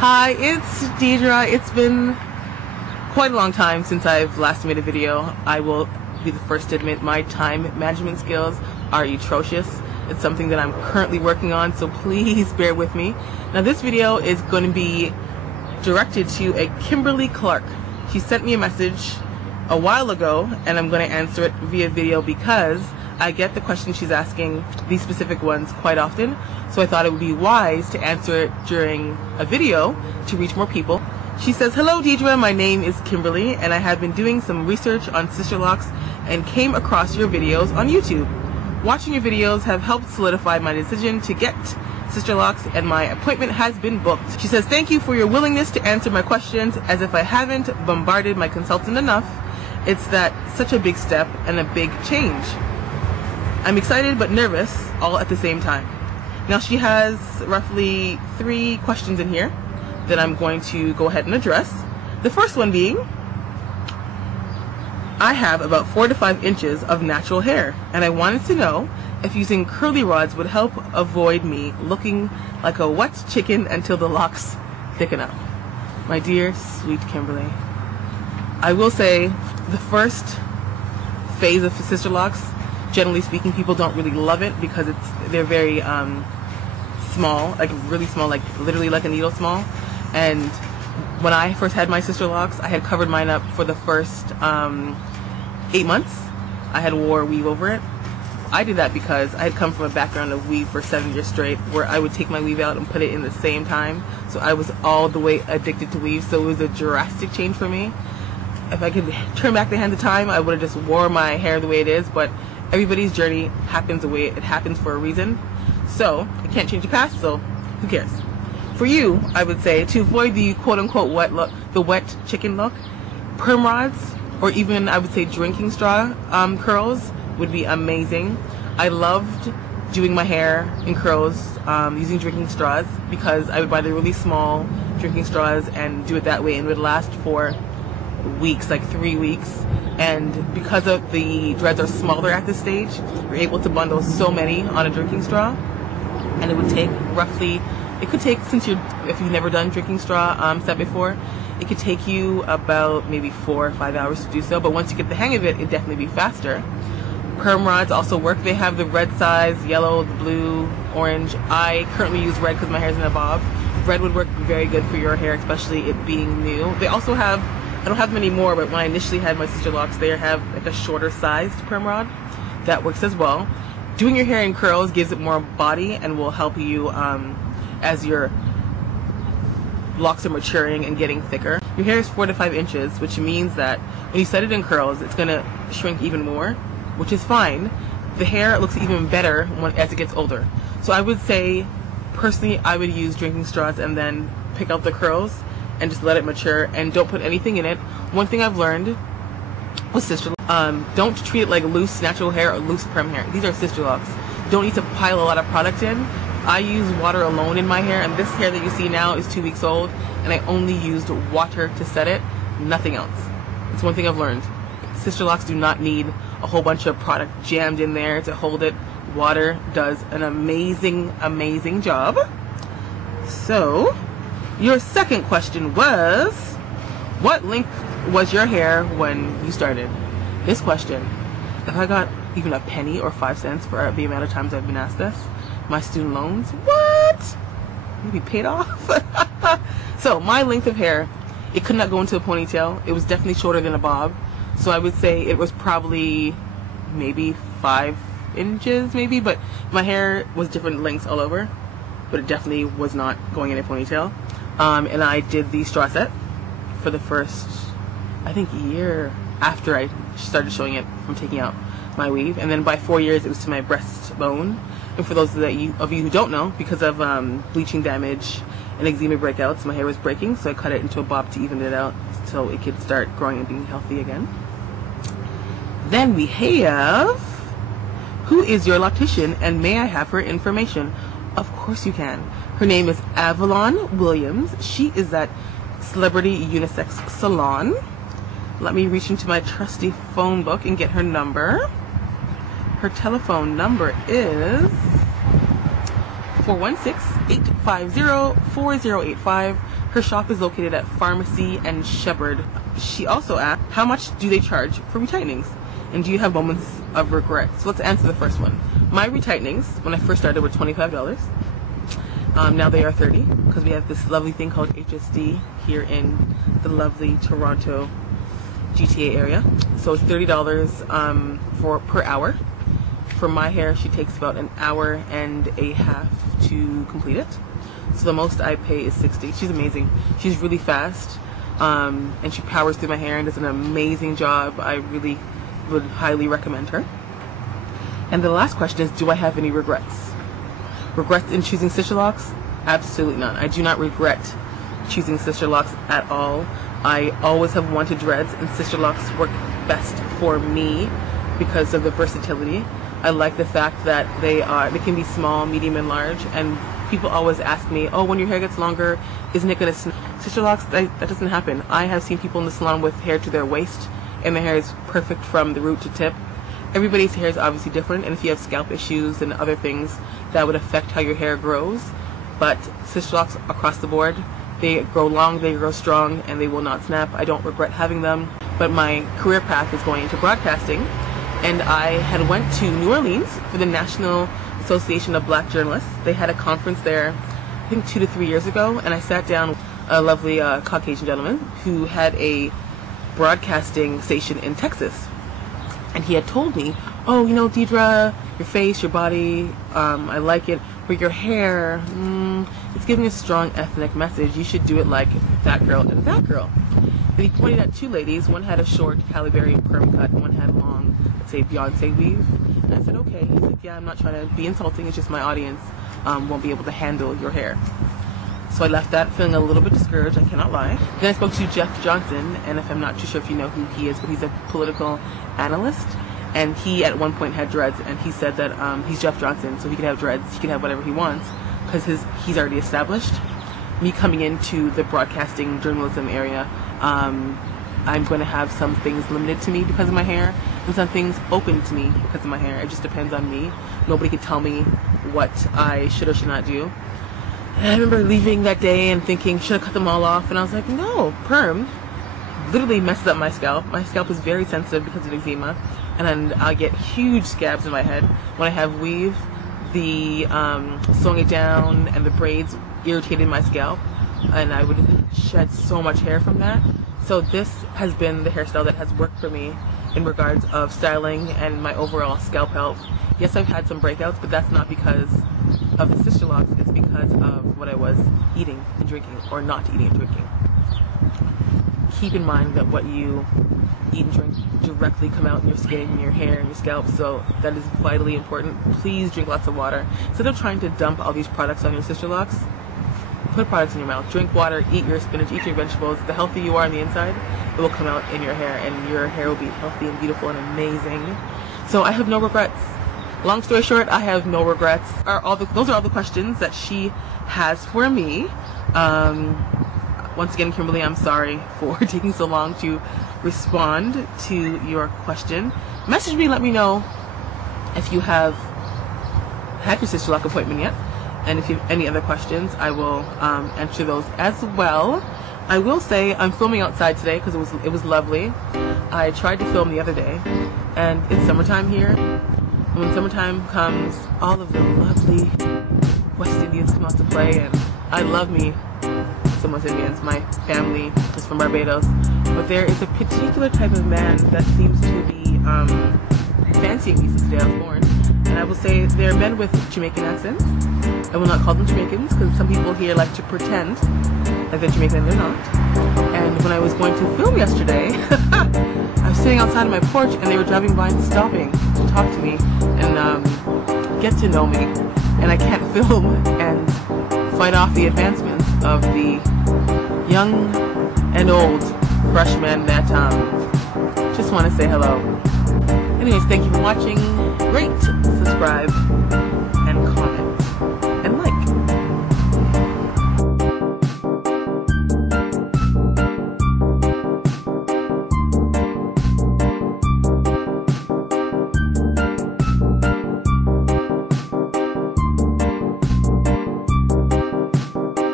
Hi, it's Deidre. It's been quite a long time since I've last made a video. I will be the first to admit my time management skills are atrocious. It's something that I'm currently working on, so please bear with me. Now this video is going to be directed to a Kimberly Clark. She sent me a message a while ago and I'm going to answer it via video because I get the question she's asking, these specific ones, quite often. So I thought it would be wise to answer it during a video to reach more people. She says, "Hello Deidre, my name is Kimberly and I have been doing some research on Sisterlocks and came across your videos on YouTube. Watching your videos have helped solidify my decision to get Sisterlocks and my appointment has been booked." She says, "Thank you for your willingness to answer my questions, as if I haven't bombarded my consultant enough. It's that such a big step and a big change. I'm excited but nervous all at the same time." Now she has roughly 3 questions in here that I'm going to go ahead and address. The first one being, I have about 4 to 5 inches of natural hair and I wanted to know if using curly rods would help avoid me looking like a wet chicken until the locks thicken up. My dear sweet Kimberly, I will say the first phase of Sisterlocks, generally speaking, people don't really love it because they're very small, like really small, like literally like a needle small. And when I first had my Sisterlocks, I had covered mine up for the first 8 months. I had wore weave over it. I did that because I had come from a background of weave for 7 years straight, where I would take my weave out and put it in the same time. So I was all the way addicted to weave. So it was a drastic change for me. If I could turn back the hands of time, I would have just wore my hair the way it is. But everybody's journey happens the way it happens for a reason. So I can't change the past, so who cares? For you, I would say, to avoid the quote-unquote wet look, the wet chicken look, perm rods, or even I would say drinking straw curls would be amazing. I loved doing my hair in curls using drinking straws because I would buy the really small drinking straws and do it that way, and it would last for weeks, like 3 weeks. And because of the dreads are smaller at this stage, you're able to bundle so many on a drinking straw, and it would take roughly, it could take, if you've never done drinking straw set before, it could take you about maybe 4 or 5 hours to do so, but once you get the hang of it, it'd definitely be faster. Perm rods also work. They have the red size, yellow, the blue, orange. I currently use red because my hair's in a bob. Red would work very good for your hair, especially it being new. They also have, I don't have many more, but when I initially had my Sisterlocks, they have like a shorter sized perm rod. That works as well. Doing your hair in curls gives it more body and will help you as your locks are maturing and getting thicker. Your hair is 4 to 5 inches, which means that when you set it in curls, it's gonna shrink even more, which is fine. The hair looks even better as it gets older. So I would say, personally, I would use drinking straws and then pick out the curls and just let it mature and don't put anything in it. One thing I've learned with Sisterlocks, don't treat it like loose natural hair or loose perm hair. These are Sisterlocks. Don't need to pile a lot of product in. I use water alone in my hair, and this hair that you see now is 2 weeks old, and I only used water to set it, nothing else. It's one thing I've learned. Sisterlocks do not need a whole bunch of product jammed in there to hold it. Water does an amazing, amazing job. So, your second question was, what length was your hair when you started? This question, if I got even a penny or 5 cents for the amount of times I've been asked this, my student loans, what? Maybe paid off? So my length of hair, it could not go into a ponytail. It was definitely shorter than a bob. So I would say it was probably maybe 5 inches maybe, but my hair was different lengths all over, but it definitely was not going in a ponytail. And I did the straw set for the first, I think, year after I started showing it from taking out my weave, and then by 4 years it was to my breastbone. And for those of you who don't know, because of bleaching damage and eczema breakouts, my hair was breaking, so I cut it into a bob to even it out so it could start growing and being healthy again. Then we have, who is your loctician and may I have her information? Of course you can. Her name is Avalon Williams. She is at Celebrity Unisex Salon. Let me reach into my trusty phone book and get her number. Her telephone number is 416-850-4085. Her shop is located at Pharmacy and Sheppard. She also asked, how much do they charge for retightenings? And do you have moments of regret? So let's answer the first one. My retightenings, when I first started, were $25. Now they are $30 because we have this lovely thing called HSD here in the lovely Toronto GTA area. So it's $30 per hour. For my hair, she takes about an hour and a half to complete it. So the most I pay is $60. She's amazing. She's really fast, and she powers through my hair and does an amazing job. I really would highly recommend her. And the last question is, do I have any regrets? Regrets in choosing Sisterlocks? Absolutely none. I do not regret choosing Sisterlocks at all. I always have wanted dreads, and Sisterlocks work best for me because of the versatility. I like the fact that they can be small, medium, and large, and people always ask me, oh, when your hair gets longer, isn't it going to snap? Sisterlocks, that doesn't happen. I have seen people in the salon with hair to their waist, and their hair is perfect from the root to tip. Everybody's hair is obviously different, and if you have scalp issues and other things, that would affect how your hair grows. But Sisterlocks across the board, they grow long, they grow strong, and they will not snap. I don't regret having them. But my career path is going into broadcasting, and I had went to New Orleans for the National Association of Black Journalists. They had a conference there, I think 2 to 3 years ago, and I sat down with a lovely Caucasian gentleman who had a broadcasting station in Texas. And he had told me, oh, you know, Deidre, your face, your body, I like it, but your hair, it's giving a strong ethnic message. You should do it like that girl and that girl. And he pointed at 2 ladies. One had a short Halle Berry perm cut, and one had a long, let's say, Beyonce weave. And I said, okay. He's like, yeah, I'm not trying to be insulting. It's just my audience won't be able to handle your hair. So I left that feeling a little bit discouraged, I cannot lie. Then I spoke to Jeff Johnson, and if I'm not too sure if you know who he is, but he's a political analyst, and he at one point had dreads, and he said that he's Jeff Johnson, so he could have dreads, he could have whatever he wants, because he's already established. Me coming into the broadcasting journalism area, I'm going to have some things limited to me because of my hair, and some things open to me because of my hair. It just depends on me. Nobody could tell me what I should or should not do. And I remember leaving that day and thinking, should I cut them all off? And I was like, no, perm literally messes up my scalp. My scalp is very sensitive because of eczema, and then I get huge scabs in my head. When I have weave, the sewing it down and the braids irritated my scalp, and I would shed so much hair from that. So this has been the hairstyle that has worked for me in regards of styling and my overall scalp health. Yes, I've had some breakouts, but that's not because of the Sisterlocks, it's because of what I was eating and drinking, or not eating and drinking. Keep in mind that what you eat and drink directly come out in your skin, your hair, and your scalp, so that is vitally important. Please drink lots of water. Instead of trying to dump all these products on your Sisterlocks, put products in your mouth. Drink water, eat your spinach, eat your vegetables. The healthier you are on the inside, it will come out in your hair, and your hair will be healthy and beautiful and amazing. So I have no regrets. Long story short, I have no regrets. Those are all the questions that she has for me. Once again, Kimberly, I'm sorry for taking so long to respond to your question. Message me, let me know if you have had your Sisterlock appointment yet, and if you have any other questions, I will answer those as well. I will say I'm filming outside today because it was lovely. I tried to film the other day, and it's summertime here. And when summertime comes, all of the lovely West Indians come out to play, and I love me some West Indians. My family is from Barbados, but there is a particular type of man that seems to be fancying me since the day I was born. And I will say they're men with Jamaican accents. I will not call them Jamaicans because some people here like to pretend like they're Jamaican and they're not. And when I was going to film yesterday, I was sitting outside on my porch and they were driving by and stopping to talk to me and get to know me. And I can't film and fight off the advancements of the young and old freshmen that just want to say hello. Anyways, thank you for watching. Rate, subscribe,